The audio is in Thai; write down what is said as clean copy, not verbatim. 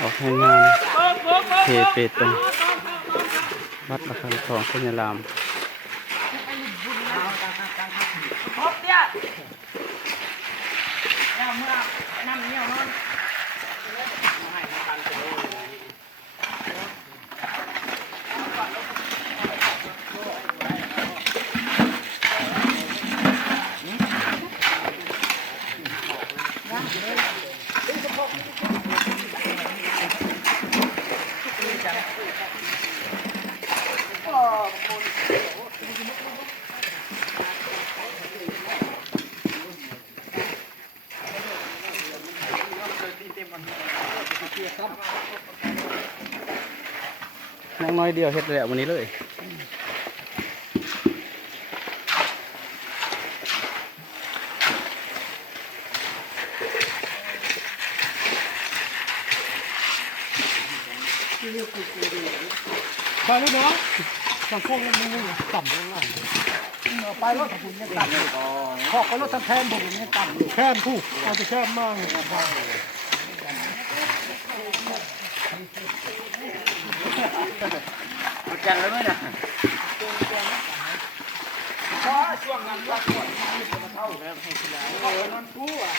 ออกให้งานเทเปตรงวัดระฆังทองพญารามครบเนี่ยแล้วเมื่อนั่งเนี่ยนอนนั่งน้อยเดียวเฮ็ดแล้ววันนี้เลยไปเลยเนาะสังคมมันไม่ต่ำลงล่างไปรถผมเนี่ยต่ำพอกไปรถสังแคมผมเนี่ยต่ำแคมผู้เอาจะแคมมากเลยกันแล้วไหมนะเพราะช่วงนั้นรักก่อนเท่าแล้วให้ทีละนั่นกู้อ่ะ